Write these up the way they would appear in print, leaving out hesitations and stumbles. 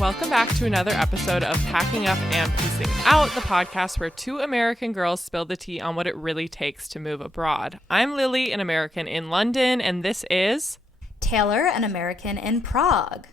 Welcome back to another episode of Packing Up and Piecing Out, the podcast where two American girls spill the tea on what it really takes to move abroad. I'm Lili, an American in London, and this is Taylor, an American in Prague.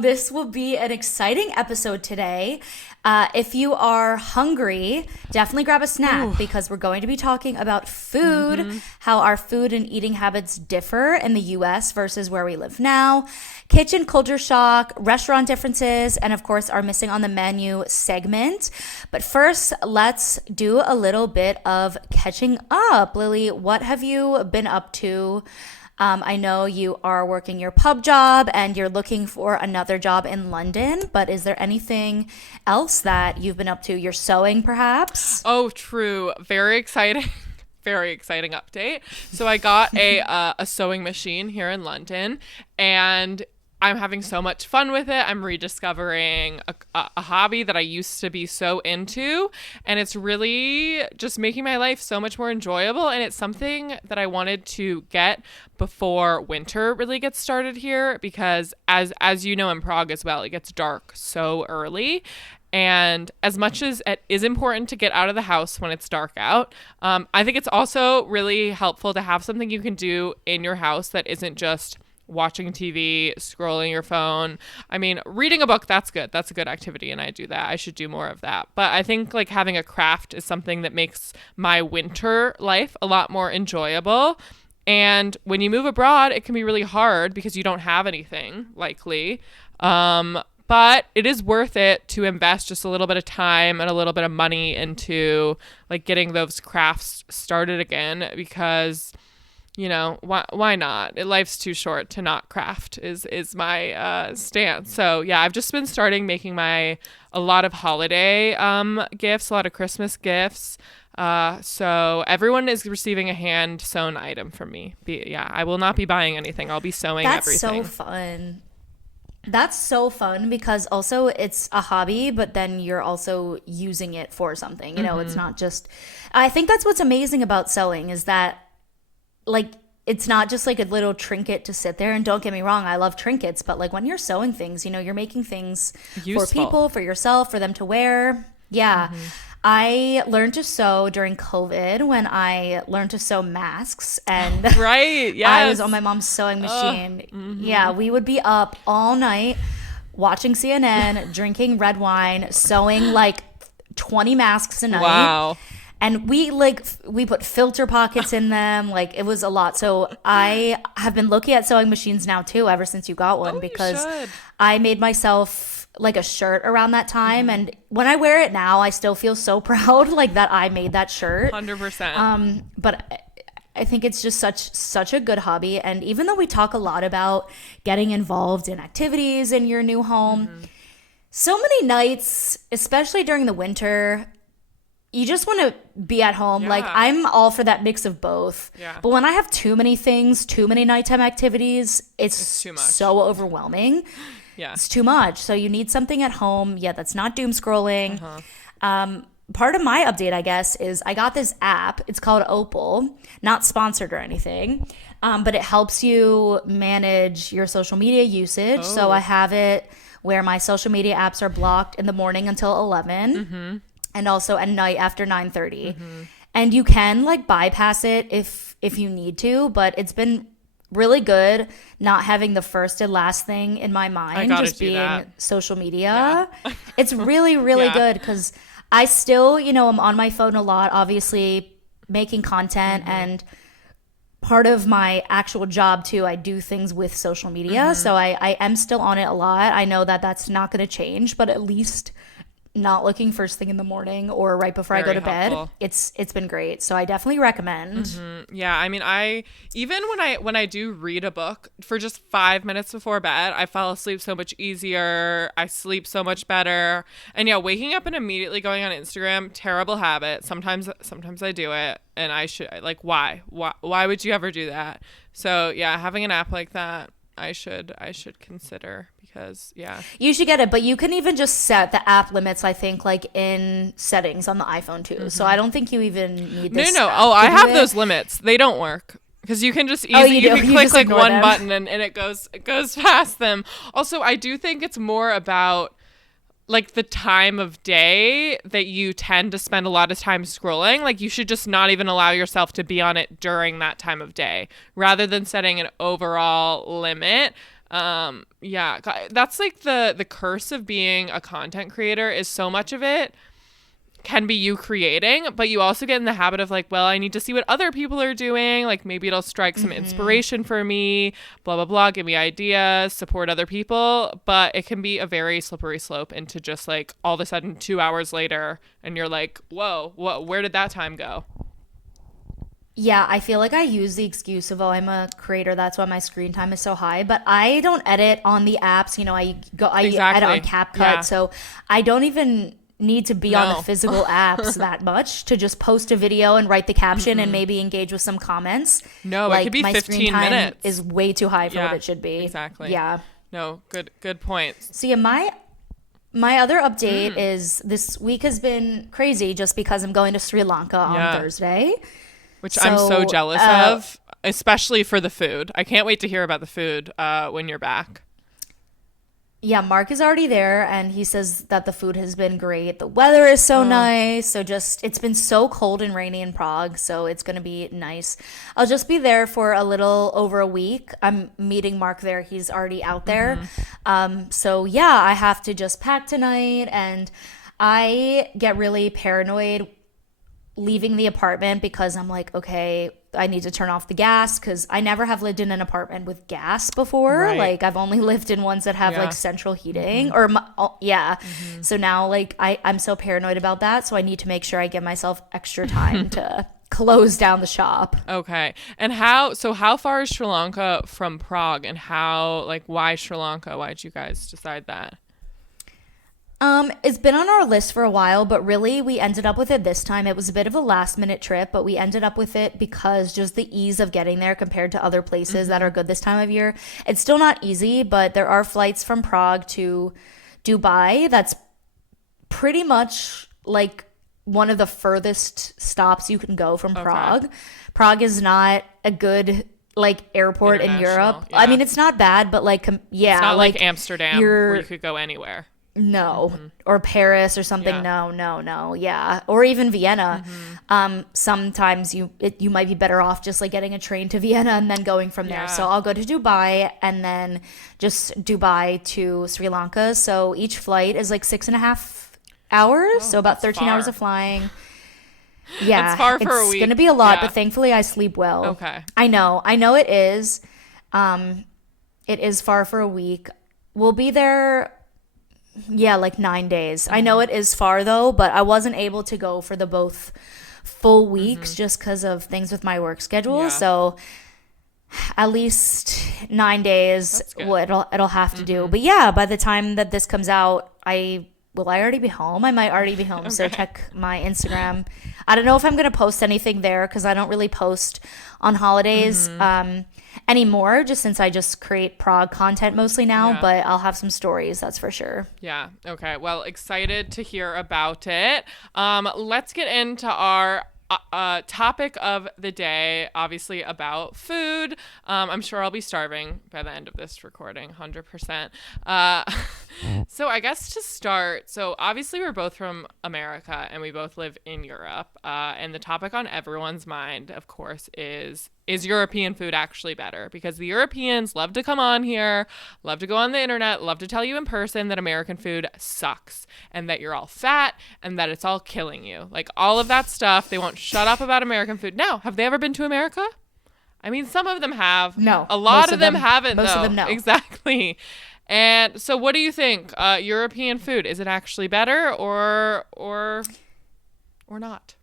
This will be an exciting episode today. If you are hungry, definitely grab a snack because we're going to be talking about food, how our food and eating habits differ in the US versus where we live now, kitchen culture shock, restaurant differences, and of course our missing on the menu segment. But first, let's do a little bit of catching up. Lili, what have you been up to? I know you are working your pub job and you're looking for another job in London, but is there anything else that you've been up to? You're sewing, perhaps? Oh, true. Very exciting. Very exciting update. So I got a sewing machine here in London, and I'm having so much fun with it. I'm rediscovering a hobby that I used to be so into, and it's really just making my life so much more enjoyable. And it's something that I wanted to get before winter really gets started here, because as you know, in Prague as well, it gets dark so early. And as much as it is important to get out of the house when it's dark out, I think it's also really helpful to have something you can do in your house that isn't just watching TV, scrolling your phone. I mean, reading a book, that's good. That's a good activity, and I do that. I should do more of that. But I think like having a craft is something that makes my winter life a lot more enjoyable. And when you move abroad, it can be really hard because you don't have anything, likely. But it is worth it to invest just a little bit of time and a little bit of money into like getting those crafts started again, because you know, why not? Life's too short to not craft is my stance. So yeah, I've just been starting making a lot of holiday gifts, a lot of Christmas gifts. So everyone is receiving a hand sewn item from me. I will not be buying anything. I'll be sewing everything. That's so fun. That's so fun because also it's a hobby, but then you're also using it for something. You know, it's not just, I think that's what's amazing about sewing is that like it's not just like a little trinket to sit there. And don't get me wrong, I love trinkets, but like when you're sewing things, you know, you're making things useful for people, for yourself, for them to wear. Yeah. I learned to sew during COVID when I learned to sew masks, and right, yes. I was on my mom's sewing machine. Yeah, we would be up all night watching CNN, drinking red wine, sewing like 20 masks a night. Wow. And we put filter pockets in them. Like it was a lot. So I have been looking at sewing machines now too, ever since you got one, because I made myself like a shirt around that time. And when I wear it now, I still feel so proud like that I made that shirt. 100%. But I think it's just such a good hobby. And even though we talk a lot about getting involved in activities in your new home, so many nights, especially during the winter, you just want to be at home. Yeah. Like I'm all for that mix of both. Yeah. But when I have too many things, too many nighttime activities, it's too much. So overwhelming. Yeah. It's too much. So you need something at home. Yeah, that's not doom scrolling. Part of my update, I guess, is I got this app. It's called Opal. Not sponsored or anything. But it helps you manage your social media usage. So I have it where my social media apps are blocked in the morning until 11. And also at night after 9:30. And you can like bypass it if you need to, but it's been really good not having the first and last thing in my mind, just being social media. Yeah. It's really, really good because I still, you know, I'm on my phone a lot, obviously making content, and part of my actual job too, I do things with social media. So I am still on it a lot. I know that that's not going to change, but at least not looking first thing in the morning or right before I go to bed. It's been great. So I definitely recommend. Yeah, I mean, even when I do read a book for just 5 minutes before bed, I fall asleep so much easier. I sleep so much better. And yeah, waking up and immediately going on Instagram, terrible habit. Sometimes I do it, and I should, like, why would you ever do that? So yeah, having an app like that, I should consider, because you should get it. But you can even just set the app limits, I think, like in settings on the iPhone too. So I don't think you even need this no I have those limits. They don't work. Because you can just Oh, easy, you you do. can You click just like ignore one them. button and it goes past them. Also, I do think it's more about like the time of day that you tend to spend a lot of time scrolling. Like you should just not even allow yourself to be on it during that time of day rather than setting an overall limit. Yeah, that's like the curse of being a content creator is so much of it can be you creating, but you also get in the habit of like, well, I need to see what other people are doing. Like maybe it'll strike some inspiration for me, blah, blah, blah, give me ideas, support other people. But it can be a very slippery slope into just like all of a sudden 2 hours later and you're like, whoa, where did that time go? Yeah, I feel like I use the excuse of, oh, I'm a creator, that's why my screen time is so high. But I don't edit on the apps. I edit on Exactly. CapCut, Yeah. so I don't even need to be on the No. physical apps that much to just post a video and write the caption and maybe engage with some comments. No, it Like could be my 15 screen time minutes. is way too high for Yeah, what it should be. exactly. Yeah. No, good points. So yeah, my other update is this week has been crazy just because I'm going to Sri Lanka Yeah. on Thursday. Which I'm so So, jealous of, especially for the food. I can't wait to hear about the food when you're back. Yeah, Mark is already there and he says that the food has been great. The weather is so nice. So just it's been so cold and rainy in Prague, so it's going to be nice. I'll just be there for a little over a week. I'm meeting Mark there. He's already out there. So yeah, I have to just pack tonight and I get really paranoid leaving the apartment because I'm like, okay, I need to turn off the gas because I never have lived in an apartment with gas before. Right. Like I've only lived in ones that have Yeah. like central heating yeah. So now like I'm so paranoid about that. So I need to make sure I give myself extra time to close down the shop. Okay. And how far is Sri Lanka from Prague and why Sri Lanka? Why did you guys decide that? It's been on our list for a while, but really we ended up with it this time. It was a bit of a last minute trip, but we ended up with it because just the ease of getting there compared to other places that are good this time of year. It's still not easy, but there are flights from Prague to Dubai. That's pretty much like one of the furthest stops you can go from Prague. Prague is not a good like airport in Europe. International, I yeah. mean, it's not bad, but like yeah, It's not like Amsterdam you're- where you could go anywhere. No, or Paris or something. Yeah. No. Yeah, or even Vienna. Sometimes you might be better off just like getting a train to Vienna and then going from there. Yeah. So I'll go to Dubai and then just Dubai to Sri Lanka. So each flight is like 6.5 hours, so about that's 13 hours far. of flying. Yeah, That's far for a it's week. gonna be a lot, Yeah. but thankfully I sleep well. Okay. I know it is. It is far for a week. We'll be there. Yeah, like 9 days. I know it is far though, but I wasn't able to go for the both full weeks just because of things with my work schedule. Yeah. So at least 9 days, That's good. it'll have to do. But yeah, by the time that this comes out, will I already be home? I might already be home. So check my Instagram. I don't know if I'm gonna post anything there because I don't really post on holidays anymore, just since I just create Prague content mostly now. Yeah. But I'll have some stories, that's for sure. Yeah. Okay. Well, excited to hear about it. Let's get into our topic of the day, obviously about food. I'm sure I'll be starving by the end of this recording, 100%. So I guess to start, so obviously we're both from America and we both live in Europe. And the topic on everyone's mind, of course, is European food actually better? Because the Europeans love to come on here, love to go on the internet, love to tell you in person that American food sucks and that you're all fat and that it's all killing you. Like all of that stuff. They won't shut up about American food. Now, have they ever been to America? I mean, some of them have. No, A lot most of them haven't, most though. of them no. Exactly. And so what do you think? European food, is it actually better or not?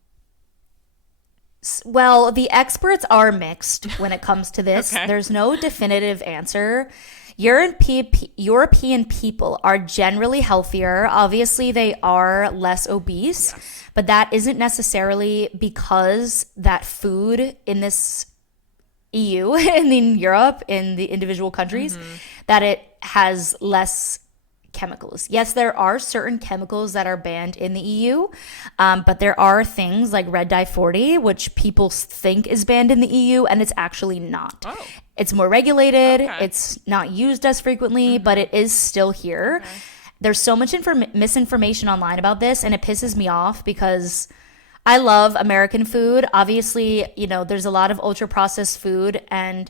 Well, the experts are mixed when it comes to this. Okay. There's no definitive answer. European people are generally healthier. Obviously, they are less obese, but that isn't necessarily because that food in this EU and in Europe, in the individual countries, that it has less chemicals. Yes, there are certain chemicals that are banned in the EU, but there are things like red dye 40, which people think is banned in the EU, and it's actually not. Oh. It's more regulated. Okay. It's not used as frequently, but it is still here. Okay. There's so much misinformation online about this, and it pisses me off because I love American food. Obviously, you know, there's a lot of ultra processed food, and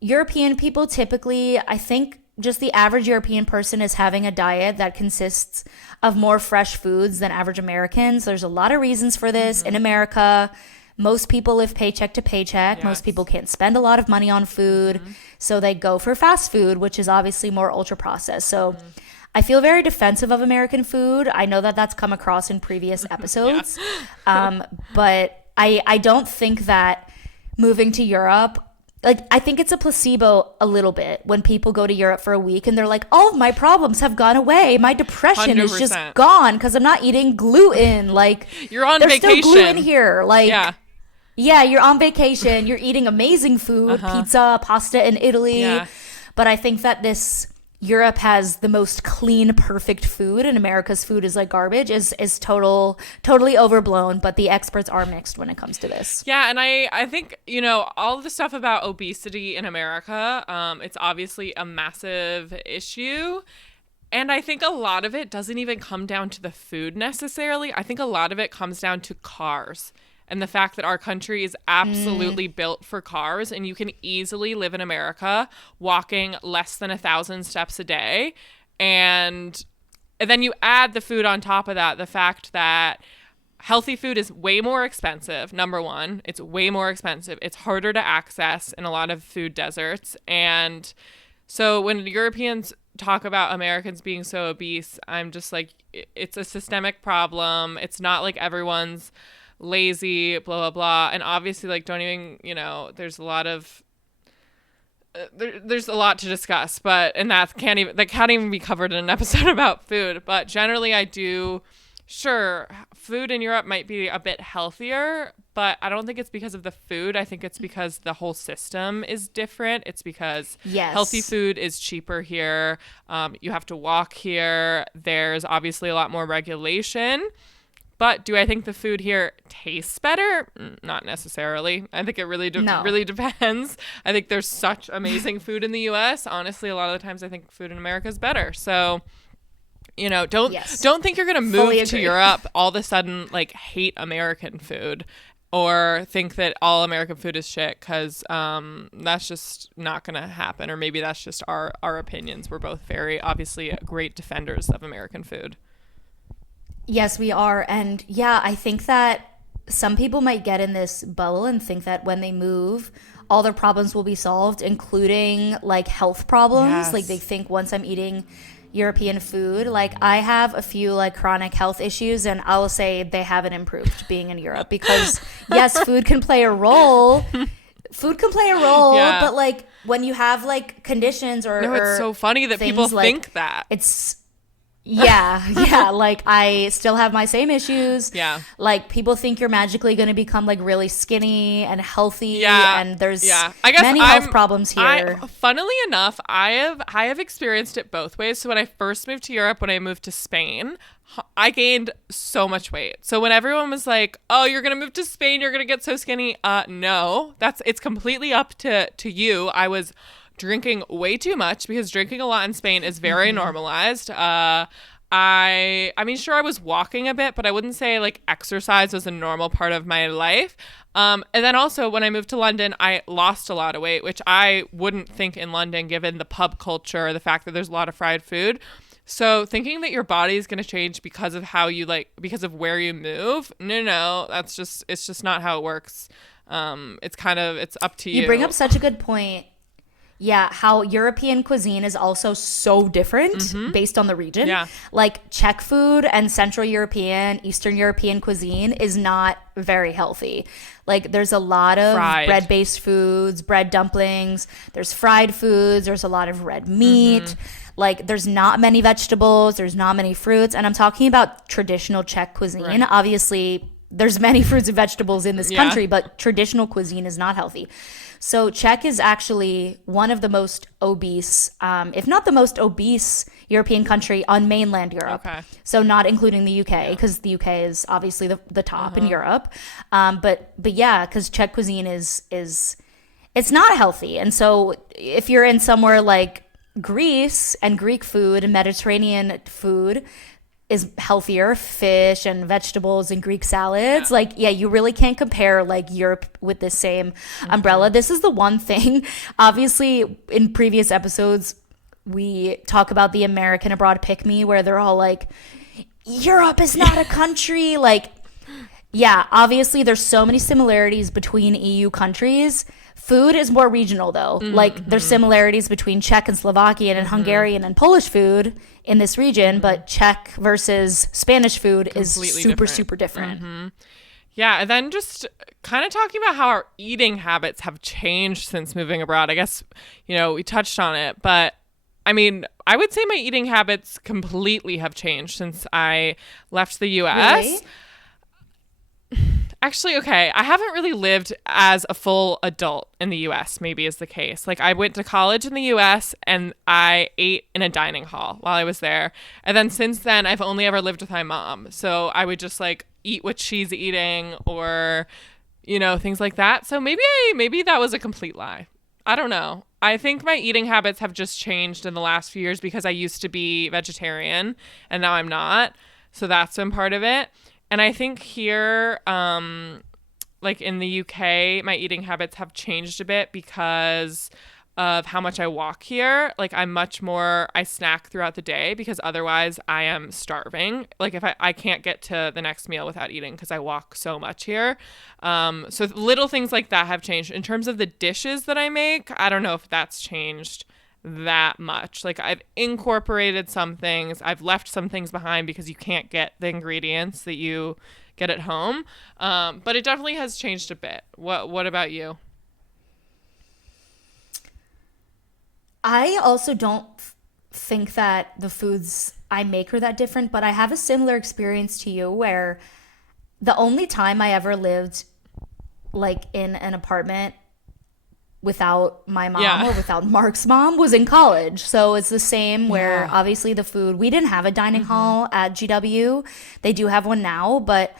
European people typically, I think just the average European person is having a diet that consists of more fresh foods than average Americans. There's a lot of reasons for this. In America, most people live paycheck to paycheck. Yes. Most people can't spend a lot of money on food. So they go for fast food, which is obviously more ultra processed. So I feel very defensive of American food. I know that that's come across in previous episodes. But I don't think that moving to Europe, like, I think it's a placebo a little bit when people go to Europe for a week and they're like, all of my problems have gone away. My depression is just 100%. gone because I'm not eating gluten. Like, You're on there's vacation. still gluten here. Like, Yeah. yeah, you're on vacation. You're eating amazing food, pizza, pasta in Italy. Yeah. But I think that Europe has the most clean, perfect food, and America's food is like garbage, is totally overblown, but the experts are mixed when it comes to this. Yeah, and I think, you know, all of the stuff about obesity in America, it's obviously a massive issue. And I think a lot of it doesn't even come down to the food necessarily. I think a lot of it comes down to cars. And the fact that our country is absolutely built for cars, and you can easily live in America walking less than 1,000 steps a day. And then you add the food on top of that, the fact that healthy food is way more expensive. Number one, it's way more expensive. It's harder to access in a lot of food deserts. And so when Europeans talk about Americans being so obese, I'm just like, it's a systemic problem. It's not like everyone's lazy, blah blah blah. And obviously, like, don't even, you know, there's a lot of there's a lot to discuss, but and that can't even be covered in an episode about food. But generally, sure, food in Europe might be a bit healthier, but I don't think it's because of the food. I think it's because the whole system is different. It's because healthy food is cheaper here. You have to walk here. There's obviously a lot more regulation. But do I think the food here tastes better? Not necessarily. I think it really depends. I think there's such amazing food in the U.S. Honestly, a lot of the times I think food in America is better. So, you know, don't think you're going to move to Europe all of a sudden, like, hate American food or think that all American food is shit, because that's just not going to happen. Or maybe that's just our opinions. We're both very, obviously, great defenders of American food. Yes, we are. And yeah, I think that some people might get in this bubble and think that when they move, all their problems will be solved, including like health problems. Yes. Like they think once I'm eating European food, like I have a few like chronic health issues, and I will say they haven't improved being in Europe because yes, food can play a role. Yeah. But like when you have like conditions it's so funny that people think that. Yeah, like I still have my same issues. Yeah. Like people think you're magically going to become like really skinny and healthy. Yeah. And there's I guess many health problems here. Funnily enough, I have experienced it both ways. So when I first moved to Europe, when I moved to Spain, I gained so much weight. So when everyone was like, "Oh, you're going to move to Spain, you're going to get so skinny." No, it's completely up to you. I was drinking way too much because drinking a lot in Spain is very normalized. I mean, sure, I was walking a bit, but I wouldn't say like exercise was a normal part of my life. And then also when I moved to London, I lost a lot of weight, which I wouldn't think in London, given the pub culture, the fact that there's a lot of fried food. So thinking that your body is going to change because of because of where you move, no, it's just not how it works. It's up to you. You bring up such a good point. Yeah, how European cuisine is also so different based on the region. Yeah. Like Czech food and Central European, Eastern European cuisine is not very healthy. Like there's a lot of bread-based foods, bread dumplings, there's fried foods, there's a lot of red meat. Like there's not many vegetables, there's not many fruits. And I'm talking about traditional Czech cuisine. Right. Obviously, there's many fruits and vegetables in this Yeah. country, but traditional cuisine is not healthy. So Czech is actually one of the most obese, if not the most obese European country on mainland Europe. Okay. So not including the UK, because the UK is obviously the top in Europe. But yeah, because Czech cuisine is it's not healthy. And so if you're in somewhere like Greece and Greek food and Mediterranean food is healthier, fish and vegetables and Greek salads. Yeah. Like, yeah, you really can't compare like Europe with the same umbrella. This is the one thing, obviously, in previous episodes, we talk about the American abroad pick me where they're all like, Europe is not a country. Like, yeah, obviously there's so many similarities between EU countries. Food is more regional though. Like there's similarities between Czech and Slovakian and Hungarian and Polish food in this region, but Czech versus Spanish food is Completely super, different. super different. Yeah, and then just kind of talking about how our eating habits have changed since moving abroad. I guess, we touched on it, but I mean, I would say my eating habits completely have changed since I left the US. Really? Actually, okay, I haven't really lived as a full adult in the US, maybe is the case. Like, I went to college in the US and I ate in a dining hall while I was there. And then since then, I've only ever lived with my mom. So I would just like eat what she's eating or, things like that. So maybe that was a complete lie. I don't know. I think my eating habits have just changed in the last few years because I used to be vegetarian and now I'm not. So that's been part of it. And I think here, like in the UK, my eating habits have changed a bit because of how much I walk here. Like I snack throughout the day because otherwise I am starving. Like if I can't get to the next meal without eating because I walk so much here. So little things like that have changed. In terms of the dishes that I make, I don't know if that's changed that much. Like I've incorporated some things, I've left some things behind because you can't get the ingredients that you get at home, but it definitely has changed a bit. What about you? I also don't think that the foods I make are that different, but I have a similar experience to you where the only time I ever lived like in an apartment without my mom or without Mark's mom was in college. So it's the same where obviously the food, we didn't have a dining hall at GW. They do have one now, but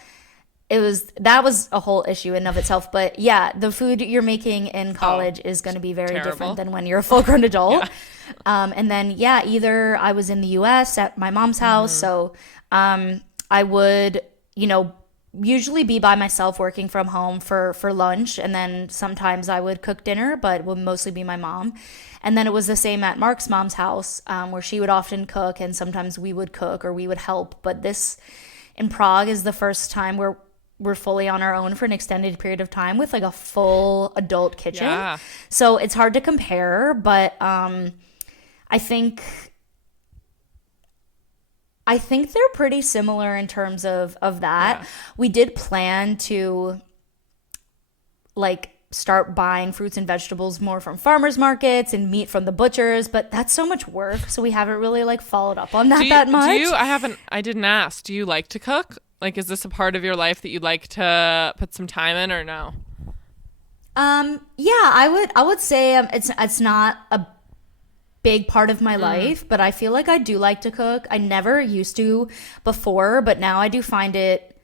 that was a whole issue in and of itself. But yeah, the food you're making in college is going to be very different than when you're a full grown adult. And then, either I was in the US at my mom's house. So I would, usually be by myself working from home for lunch, and then sometimes I would cook dinner, but it would mostly be my mom. And then it was the same at Mark's mom's house, where she would often cook and sometimes we would cook or we would help. But this in Prague is the first time where we're fully on our own for an extended period of time with like a full adult kitchen. So it's hard to compare, but I think they're pretty similar in terms of that. Yeah. We did plan to like start buying fruits and vegetables more from farmers markets and meat from the butchers, but that's so much work. So we haven't really like followed up on that much. I didn't ask. Do you like to cook? Like, is this a part of your life that you'd like to put some time in or no? Yeah, I would say it's not a big part of my life, but I feel like I do like to cook. I never used to before, but now I do find it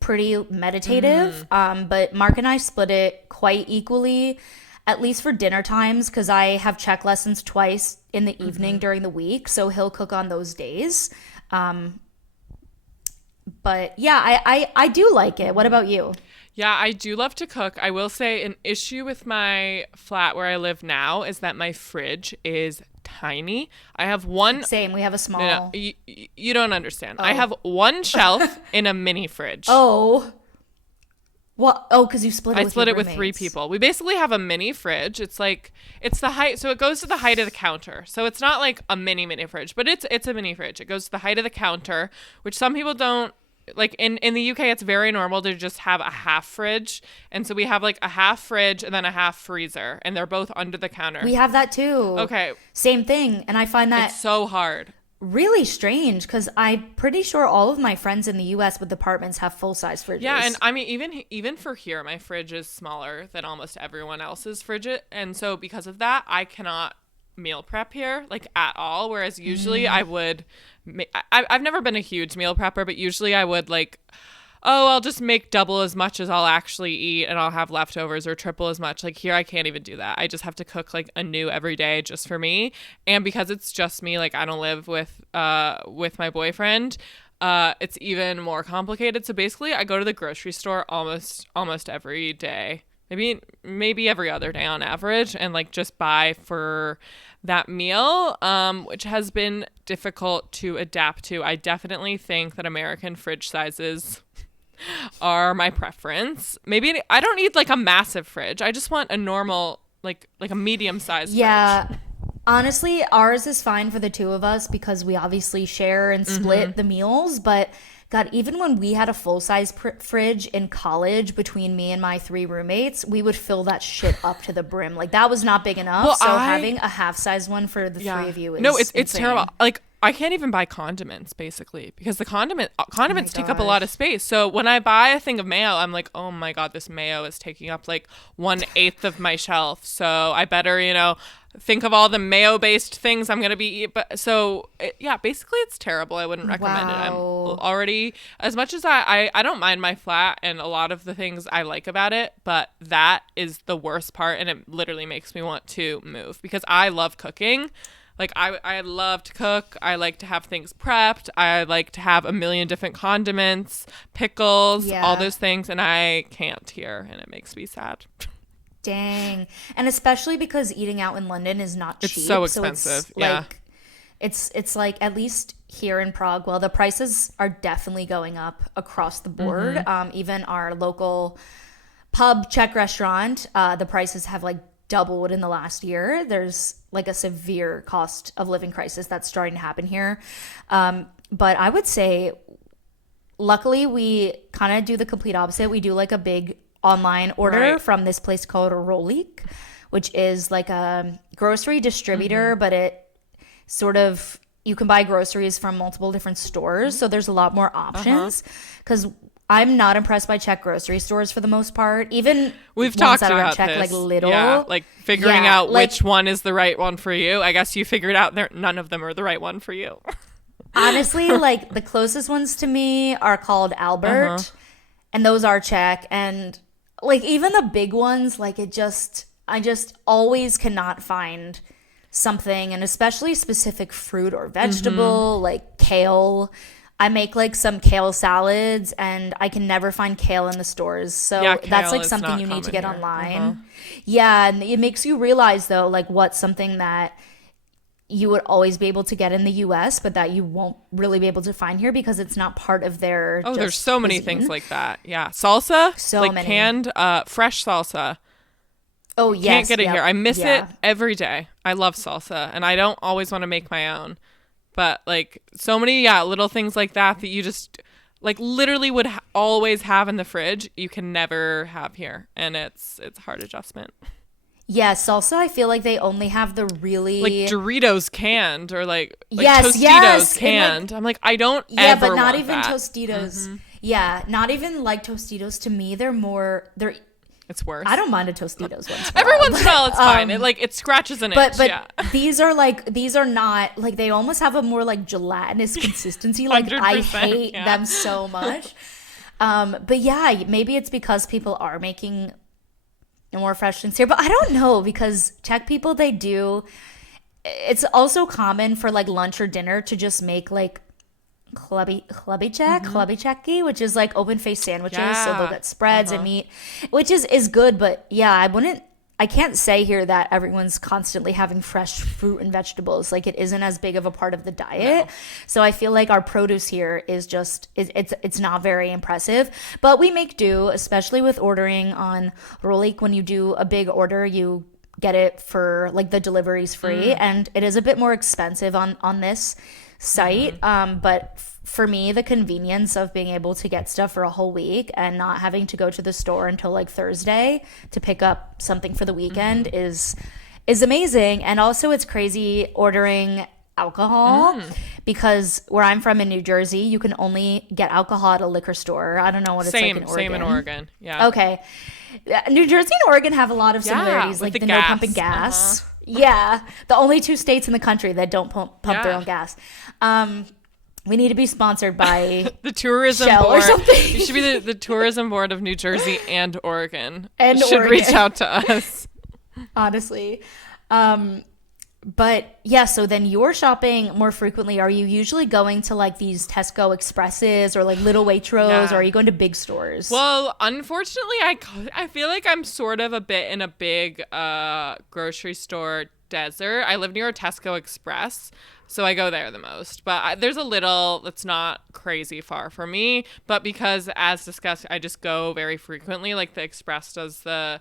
pretty meditative. But Mark and I split it quite equally, at least for dinner times, because I have Czech lessons twice in the evening during the week, so he'll cook on those days. But yeah, I do like it. What about you? Yeah, I do love to cook. I will say an issue with my flat where I live now is that my fridge is tiny. I have one... Same, we have a small... No, you don't understand. I have one shelf in a mini fridge. Oh. What? Oh, because you split it with your roommates. With 3 people. We basically have a mini fridge. It's the height... So it goes to the height of the counter. So it's not like a mini fridge, but it's a mini fridge. It goes to the height of the counter, which some people don't... Like in the UK, it's very normal to just have a half fridge. And so we have like a half fridge and then a half freezer. And they're both under the counter. We have that too. Okay. Same thing. And I find that... It's so hard. really strange because I'm pretty sure all of my friends in the US with apartments have full-size fridges. Yeah, and I mean even for here, my fridge is smaller than almost everyone else's fridge, and so because of that, I cannot meal prep here like at all. Whereas usually I would, I've never been a huge meal prepper, but usually I would like, oh, I'll just make double as much as I'll actually eat and I'll have leftovers, or triple as much. Like here, I can't even do that. I just have to cook like anew every day just for me. And because it's just me, like I don't live with my boyfriend, it's even more complicated. So basically I go to the grocery store almost every day. Maybe every other day on average, and like just buy for that meal, which has been difficult to adapt to. I definitely think that American fridge sizes are my preference. Maybe I don't need like a massive fridge. I just want a normal, like a medium sized fridge. Honestly, ours is fine for the two of us because we obviously share and split the meals. But God, even when we had a full-size fridge in college between me and my 3 roommates, we would fill that shit up to the brim. Like that was not big enough. Well, so having a half-size one for the 3 of you is no, it's insane. terrible. Like I can't even buy condiments basically because the condiments take up a lot of space. So when I buy a thing of mayo, I'm like, oh my God, this mayo is taking up like 1/8 of my shelf. So I better, think of all the mayo-based things I'm gonna be eating. But so basically it's terrible. I wouldn't recommend it. I'm already, as much as I don't mind my flat and a lot of the things I like about it, but that is the worst part, and it literally makes me want to move because I love cooking. Like I love to cook. I like to have things prepped. I like to have a million different condiments, pickles, all those things, and I can't here, and it makes me sad. Dang. And especially because eating out in London is not cheap. It's so expensive. So it's like, at least here in Prague, well, the prices are definitely going up across the board. Even our local pub Czech restaurant, the prices have like doubled in the last year. There's like a severe cost of living crisis that's starting to happen here. But I would say, luckily, we kind of do the complete opposite. We do like a big online order from this place called Rolik, which is like a grocery distributor, but it sort of, you can buy groceries from multiple different stores. So there's a lot more options because I'm not impressed by Czech grocery stores for the most part. Even we've ones talked that aren't about Czech, this. like little. Yeah, like figuring out which one is the right one for you. I guess you figured out none of them are the right one for you. Honestly, like the closest ones to me are called Albert, and those are Czech. And like even the big ones, like I just always cannot find something, and especially specific fruit or vegetable, like kale. I make like some kale salads and I can never find kale in the stores. So that's like something you need to get online. Yeah, and it makes you realize though, like what's something that you would always be able to get in the US, but that you won't really be able to find here because it's not part of their there's so many things like that. Yeah. Salsa, so like many. Canned fresh salsa. Oh, yes. Can't get it here. I miss it every day. I love salsa and I don't always want to make my own. But like so many little things like that you just like literally would always have in the fridge, you can never have here, and it's a hard adjustment. Yeah, salsa, I feel like they only have the really like Doritos canned or like yes, Tostitos canned. I'm like, I don't ever but not want even that. Tostitos. Yeah, not even like Tostitos. To me, they're it's worse. I don't mind a Tostitos once. Every once in a while, it's fine. It scratches an itch. But these are not like, they almost have a more like gelatinous consistency. Like I hate them so much. But yeah, maybe it's because people are making more fresh things here. But I don't know, because Czech people, they do. It's also common for like lunch or dinner to just make like chlebičeky, which is like open face sandwiches. So they'll get spreads and meat, which is good. But yeah, I can't say here that everyone's constantly having fresh fruit and vegetables. Like it isn't as big of a part of the diet. No. So I feel like our produce here is just, it's not very impressive, but we make do, especially with ordering on Rolik. When you do a big order, you get it for like the delivery's free, and it is a bit more expensive on this site. But for me, the convenience of being able to get stuff for a whole week and not having to go to the store until like Thursday to pick up something for the weekend is amazing. And also it's crazy ordering alcohol because where I'm from in New Jersey, you can only get alcohol at a liquor store. I don't know what it's like in Oregon. Same in Oregon. Yeah. Okay. New Jersey and Oregon have a lot of similarities, like the no pumping gas. Yeah. The only two states in the country that don't pump their own gas. We need to be sponsored by the tourism Shell board or something. It should be the tourism board of New Jersey and Oregon. And should Oregon. reach out to us. Honestly. But yeah, so then you're shopping more frequently. Are you usually going to like these Tesco Expresses or like Little Waitrose, or are you going to big stores? Well, unfortunately, I feel like I'm sort of a bit in a big grocery store desert. I live near a Tesco Express, so I go there the most. But there's a little that's not crazy far from me. But because, as discussed, I just go very frequently, like the Express does the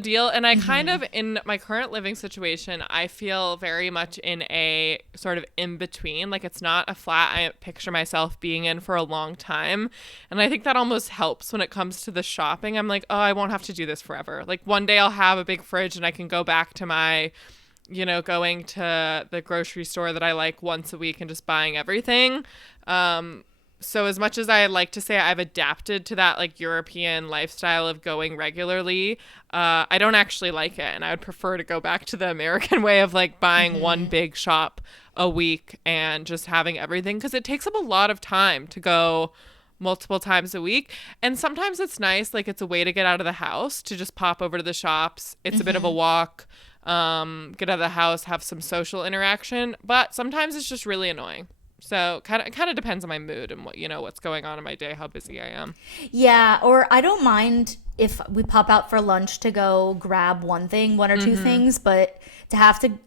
deal. And I kind of, in my current living situation, I feel very much in a sort of in between. Like, it's not a flat I picture myself being in for a long time. And I think that almost helps when it comes to the shopping. I'm like, oh, I won't have to do this forever. Like, one day I'll have a big fridge and I can go back to my, going to the grocery store that I like once a week and just buying everything. So as much as I like to say I've adapted to that like European lifestyle of going regularly, I don't actually like it. And I would prefer to go back to the American way of like buying one big shop a week and just having everything, because it takes up a lot of time to go multiple times a week. And sometimes it's nice, like it's a way to get out of the house, to just pop over to the shops. It's a bit of a walk, get out of the house, have some social interaction. But sometimes it's just really annoying. So kind of depends on my mood and what's going on in my day, how busy I am. Yeah, or I don't mind if we pop out for lunch to go grab one or two things, but to have to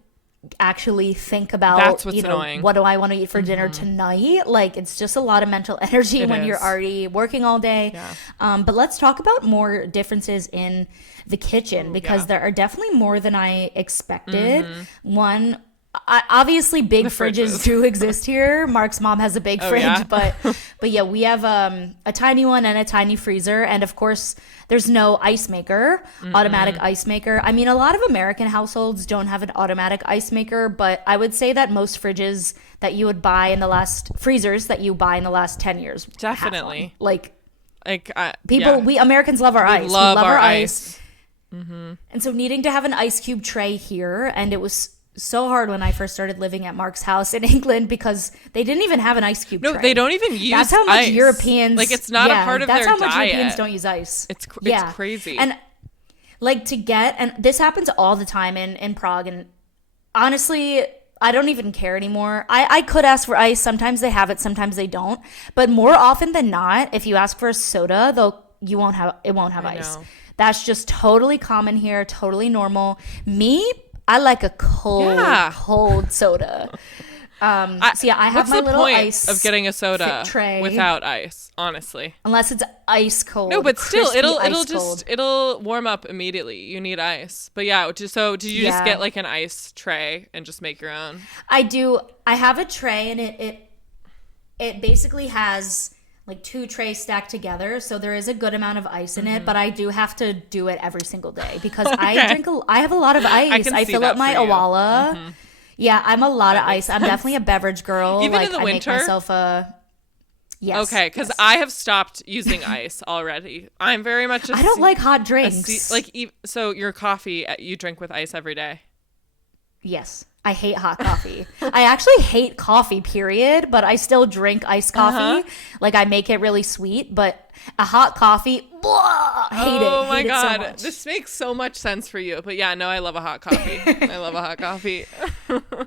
actually think about, that's what's annoying. What do I want to eat for dinner tonight? Like, it's just a lot of mental energy when you're already working all day. Yeah. But let's talk about more differences in the kitchen, because there are definitely more than I expected. One, obviously big fridges do exist here. Mark's mom has a big fridge, but yeah, we have a tiny one and a tiny freezer, and of course there's no ice maker, automatic ice maker. I mean, a lot of American households don't have an automatic ice maker, but I would say that most fridges that you would buy in the last freezers that you buy in the last 10 years definitely like people, we Americans love our ice. We love our ice. And so needing to have an ice cube tray here, and it was so hard when I first started living at Mark's house in England, because they didn't even have an ice cube tray. No, they don't even use That's how much ice. Europeans... Like, it's not a part of their diet. That's how much Europeans don't use ice. It's crazy. And, like, and this happens all the time in Prague, and honestly, I don't even care anymore. I could ask for ice. Sometimes they have it, sometimes they don't. But more often than not, if you ask for a soda, it won't have ice. Know. That's just totally common here, totally normal. Me, I like a cold soda. I have my little ice of getting a soda tray without ice, honestly. Unless it's ice cold. No, but still, it'll it'll warm up immediately. You need ice. But yeah, so did you just get like an ice tray and just make your own? I do. I have a tray, and it basically has like two trays stacked together, so there is a good amount of ice in it, but I do have to do it every single day because I have a lot of ice. I fill up my Awala. Yeah, I'm a lot of ice. I'm definitely a beverage girl. Even in the winter? I make myself a... Yes. Okay, because I have stopped using ice already. I'm very much I don't like hot drinks. So your coffee, you drink with ice every day? Yes. I hate hot coffee. I actually hate coffee, period, but I still drink iced coffee. Like, I make it really sweet, but a hot coffee, blah, hate it. Oh my God. So much. This makes so much sense for you. But yeah, no, I love a hot coffee. I love a hot coffee.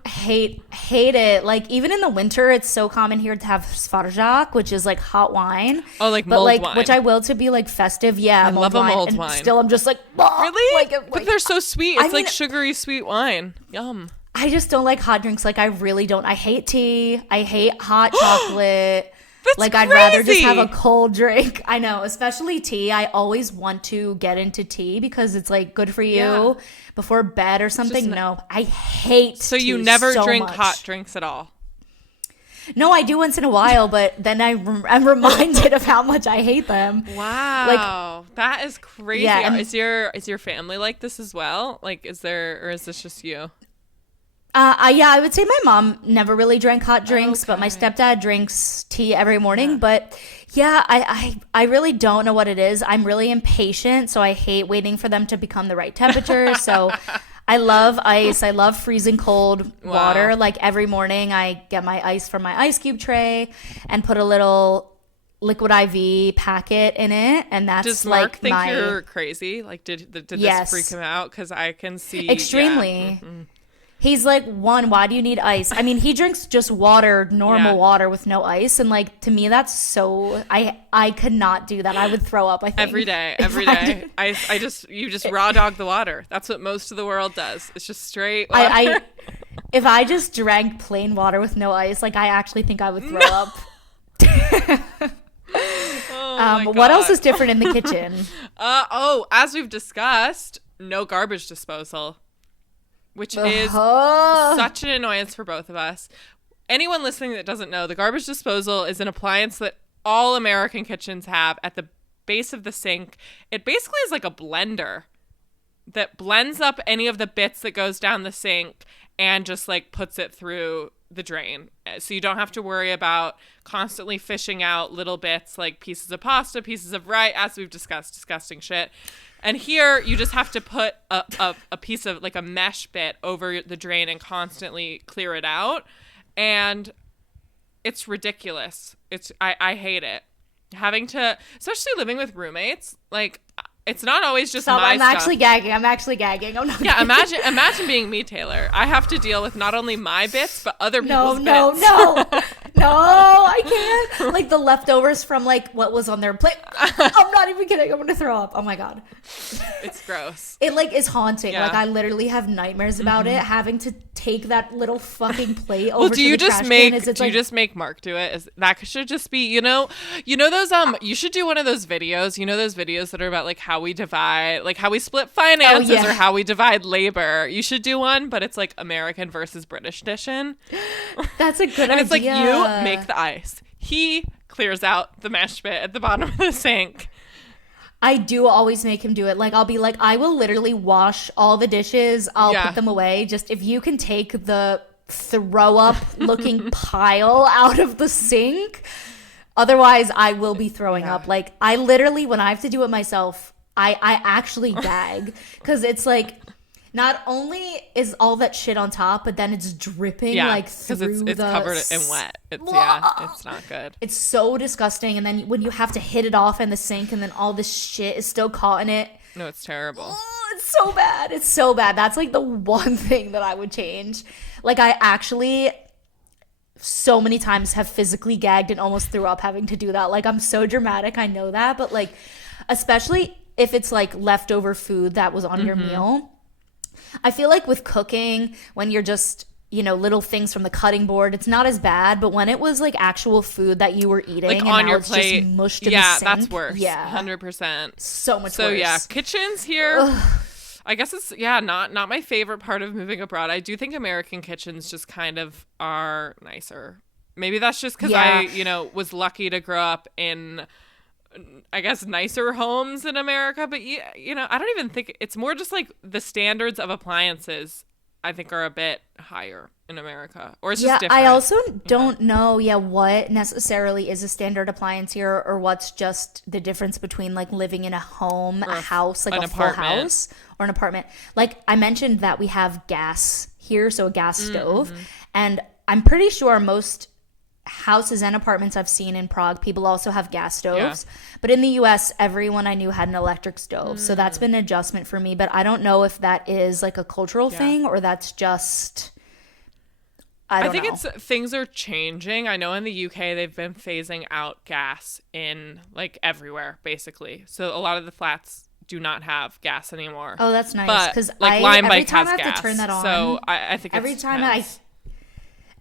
Hate it. Like, even in the winter, it's so common here to have svarjak, which is like hot wine. Oh, like mulled wine. Which I will to be like festive. Yeah, I love a mulled wine. Still, I'm just like, blah. Really? But they're so sweet. It's like sugary sweet wine. Yum. I just don't like hot drinks. Like, I really don't. I hate tea. I hate hot chocolate. That's like, crazy. I'd rather just have a cold drink. I know, especially tea. I always want to get into tea because it's like good for you before bed or something. No, I hate So tea you never so drink much. hot drinks at all? No, I do once in a while, but then I'm reminded of how much I hate them. Wow, that is crazy. Yeah, is your family like this as well? Like, is this just you? Yeah, I would say my mom never really drank hot drinks, but my stepdad drinks tea every morning. Yeah. But yeah, I really don't know what it is. I'm really impatient, so I hate waiting for them to become the right temperature. So I love ice. I love freezing cold water. Wow. Like every morning, I get my ice from my ice cube tray and put a little liquid IV packet in it, and that's Does Mark like think you're crazy? Like, did Yes. this freak him out? Because I can see extremely. Yeah. He's like, one, why do you need ice? I mean, he drinks just water, normal Yeah. water with no ice. And like, to me, that's so, I could not do that. I would throw up, I think. Every day, every if I day. did- You just raw dog the water. That's what most of the world does. It's just straight water. If I just drank plain water with no ice, like, I actually think I would throw up. Oh my What else God. is different in the kitchen? As we've discussed, no garbage disposal, which is Oh. such an annoyance for both of us. Anyone listening that doesn't know, the garbage disposal is an appliance that all American kitchens have at the base of the sink. It basically is like a blender that blends up any of the bits that goes down the sink and just like puts it through the drain. So you don't have to worry about constantly fishing out little bits like pieces of pasta, pieces of rice, as we've discussed, disgusting shit. And here you just have to put a piece of like a mesh bit over the drain and constantly clear it out. And it's ridiculous. I hate it. Having to, especially living with roommates, like it's not always just Stop, my I'm stuff. actually gagging. I'm not Yeah, kidding. imagine being me, Taylor. I have to deal with not only my bits, but other No, people's no, bits. no, I can't. Like the leftovers from like what was on their plate. I'm not even kidding. I'm gonna throw up. Oh my God. It's gross. It like is haunting. Yeah. Like I literally have nightmares about it. Having to take that little fucking plate over Well, to do you the just trash make can. do you just make Mark do it? Is that should just be you know those you should do one of those videos. You know those videos that are about like how we divide, like how we split finances yeah. or how we divide labor. You should do one, but it's like American versus British edition. That's a good And idea. it's like you make the ice. He clears out the mesh bit at the bottom of the sink. I do always make him do it. Like I'll be like, I will literally wash all the dishes. I'll Yeah. put them away. Just if you can take the throw up looking pile out of the sink. Otherwise, I will be throwing up. Like I literally, when I have to do it myself, I actually gag because it's like. Not only is all that shit on top, but then it's dripping like through because it's covered in wet. It's not good. It's so disgusting. And then when you have to hit it off in the sink, and then all this shit is still caught in it. No, it's terrible. Oh, it's so bad. It's so bad. That's like the one thing that I would change. Like I actually so many times have physically gagged and almost threw up having to do that. Like I'm so dramatic. I know that, but like especially if it's like leftover food that was on your meal. I feel like with cooking, when you're just, little things from the cutting board, it's not as bad. But when it was like actual food that you were eating, Like and on now your it's plate, just mushed in the sink, that's worse. Yeah, 100%. so much So worse. yeah, kitchens here. I guess it's not my favorite part of moving abroad. I do think American kitchens just kind of are nicer. Maybe that's just because Yeah. I was lucky to grow up in, I guess, nicer homes in America. But I don't even think it's more just like the standards of appliances, I think, are a bit higher in America, or it's just different. I also don't know, what necessarily is a standard appliance here, or what's just the difference between like living in a home, a house, like an a full apartment. house, or an apartment. Like I mentioned that we have gas here, so a gas stove, and I'm pretty sure most houses and apartments I've seen in Prague, people also have gas stoves. But in the US, everyone I knew had an electric stove. So that's been an adjustment for me. But I don't know if that is like a cultural thing or that's just, I think it's things are changing. I know in the UK they've been phasing out gas in like everywhere, basically. So a lot of the flats do not have gas anymore. Oh, that's nice. But Because like every Limebike time has I have gas, to turn that on. so I think every it's time nice.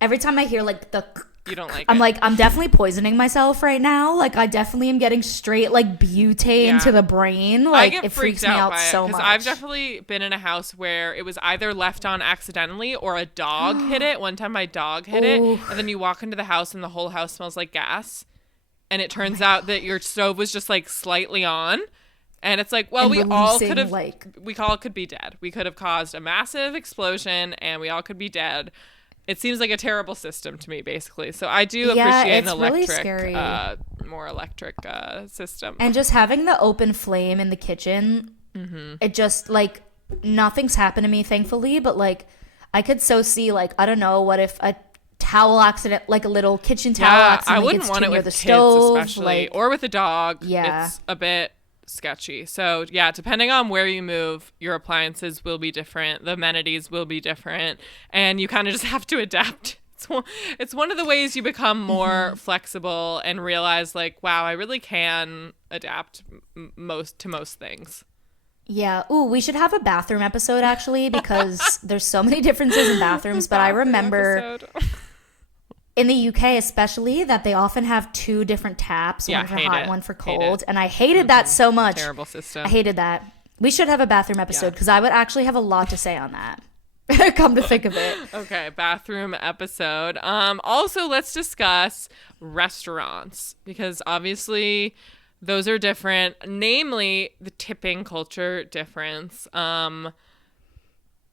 every time I hear like the You don't like I'm it. like, I'm definitely poisoning myself right now. Like, I definitely am getting straight, like, butane to the brain. Like, I get it freaks freaked me out by it, so much. I've definitely been in a house where it was either left on accidentally or a dog hit it. One time my dog hit it. And then you walk into the house and the whole house smells like gas. And it turns out that your stove was just, like, slightly on. And it's like, well, And we all releasing, could have, like- we all could be dead. We could have caused a massive explosion and we all could be dead. It seems like a terrible system to me, basically. So I do Yeah, appreciate it's an really electric, scary. more electric system. And just having the open flame in the kitchen, it just, like, nothing's happened to me, thankfully, but, like, I could so see, like, I don't know, what if a towel accident, like a little kitchen towel accident, I wouldn't gets want too it near with the kids, stove, especially, like, or with a dog. Yeah. It's a bit sketchy. So yeah, depending on where you move, your appliances will be different, the amenities will be different, and you kind of just have to adapt. It's one of the ways you become more flexible and realize, like, wow, I really can adapt to most things. Yeah. Ooh, we should have a bathroom episode, actually, because there's so many differences in bathrooms. But I remember in the UK, especially, that they often have two different taps, one for hot, one for cold. And I hated that so much. Terrible system. I hated that. We should have a bathroom episode because I would actually have a lot to say on that. Come to think of it. Okay, bathroom episode. Also, let's discuss restaurants, because obviously those are different. Namely, the tipping culture difference.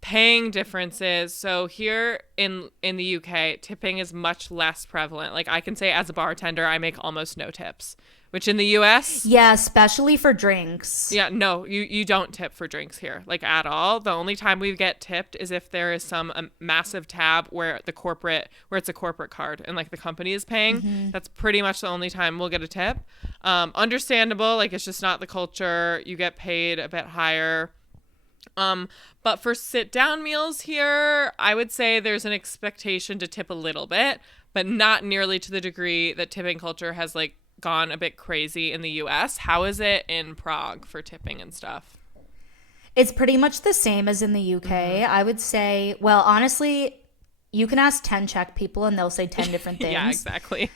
Paying differences. So here in the UK, tipping is much less prevalent. Like, I can say as a bartender, I make almost no tips, which in the US, Yeah, especially for drinks. yeah, no, you don't tip for drinks here, like, at all. The only time we get tipped is if there is some massive tab where it's a corporate card and, like, the company is paying. That's pretty much the only time we'll get a tip. Understandable, like, it's just not the culture. You get paid a bit higher. But for sit-down meals here, I would say there's an expectation to tip a little bit, but not nearly to the degree that tipping culture has, like, gone a bit crazy in the US. How is it in Prague for tipping and stuff? It's pretty much the same as in the UK. I would say, well, honestly, you can ask 10 Czech people and they'll say 10 different things. Yeah, exactly.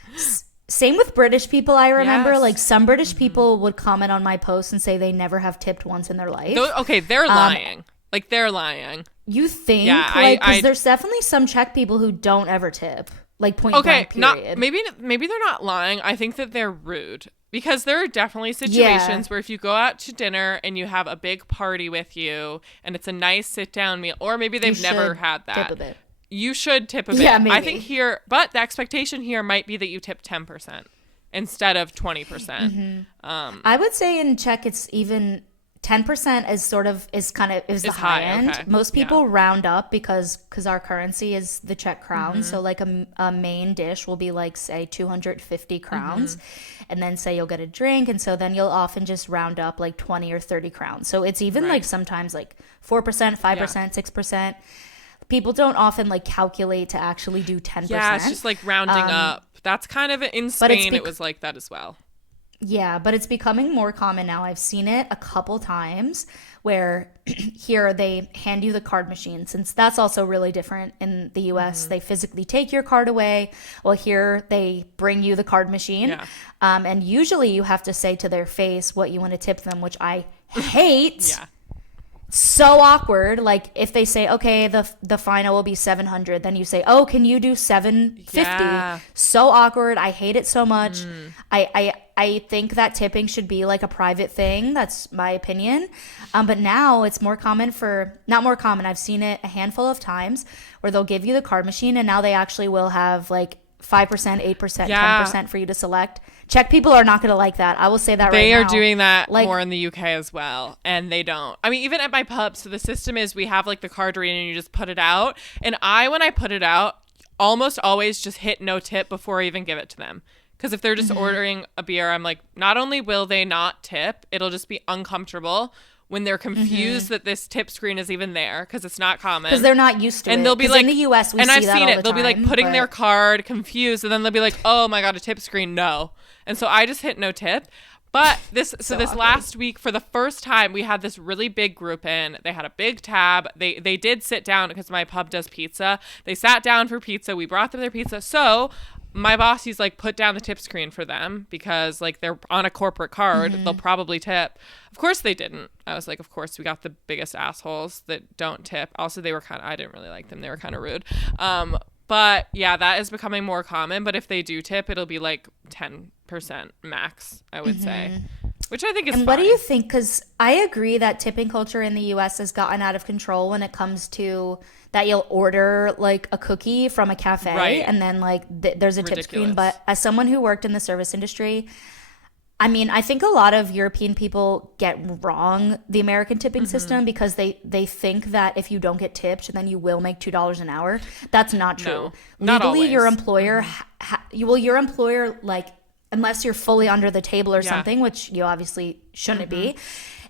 Same with British people, I remember. Yes. Like, some British people would comment on my posts and say they never have tipped once in their life. Okay, they're lying. Like, they're lying. You think? Yeah, like, because there's definitely some Czech people who don't ever tip. Like, point blank, period. Maybe they're not lying. I think that they're rude. Because there are definitely situations where if you go out to dinner and you have a big party with you and it's a nice sit-down meal, or maybe they've never had that. Tip a bit. You should tip a bit. Yeah, maybe. I think here, but the expectation here might be that you tip 10% instead of 20%. I would say in Czech it's even 10% is the high end. Okay. Most people round up because our currency is the Czech crown. So like a main dish will be like, say, 250 crowns. And then say you'll get a drink. And so then you'll often just round up like 20 or 30 crowns. So it's even like sometimes like 4%, 5%, 6%. People don't often like calculate to actually do 10%. Yeah, it's just like rounding up. That's kind of in Spain. It was like that as well. Yeah, but it's becoming more common now. I've seen it a couple times where here they hand you the card machine, since that's also really different in the US. They physically take your card away. Well, here they bring you the card machine. Yeah. And usually you have to say to their face what you want to tip them, which I hate. Yeah. So awkward. Like, if they say, okay, the final will be 700, then you say, oh, can you do 750? Yeah. So awkward. I hate it so much. I think that tipping should be like a private thing. That's my opinion. But now it's more common not more common. I've seen it a handful of times where they'll give you the card machine and now they actually will have like 5%, 8%, 10% for you to select. Czech people are not going to like that. I will say that right now. They are doing that like, more in the UK as well, and they don't. I mean, even at my pub, so the system is we have like the card reader and you just put it out. And when I put it out, almost always just hit no tip before I even give it to them. Because if they're just ordering a beer, I'm like, not only will they not tip, it'll just be uncomfortable when they're confused that this tip screen is even there, because it's not common. Because they're not used to it. And they'll be like, in the US, we see that all the time. And I've seen it. They'll be like putting their card confused, and then they'll be like, oh my God, a tip screen, no. And so I just hit no tip. But this last week, for the first time, we had this really big group in. They had a big tab. They did sit down because my pub does pizza. They sat down for pizza. We brought them their pizza. So my boss, he's like, put down the tip screen for them because like they're on a corporate card. They'll probably tip. Of course they didn't. I was like, of course we got the biggest assholes that don't tip. Also, they were I didn't really like them. They were kind of rude. But yeah, that is becoming more common. But if they do tip, it'll be like 10% max, I would say. which I think is And fine. what do you think? Because I agree that tipping culture in the US has gotten out of control when it comes to that you'll order like a cookie from a cafe Right. and then like there's a tip screen. Ridiculous. But as someone who worked in the service industry, I mean, I think a lot of European people get wrong the American tipping system because they think that if you don't get tipped, then you will make $2 an hour. That's not true. No, not Legally, your always. employer, your employer, like, unless you're fully under the table or Yeah. something, which you obviously shouldn't be.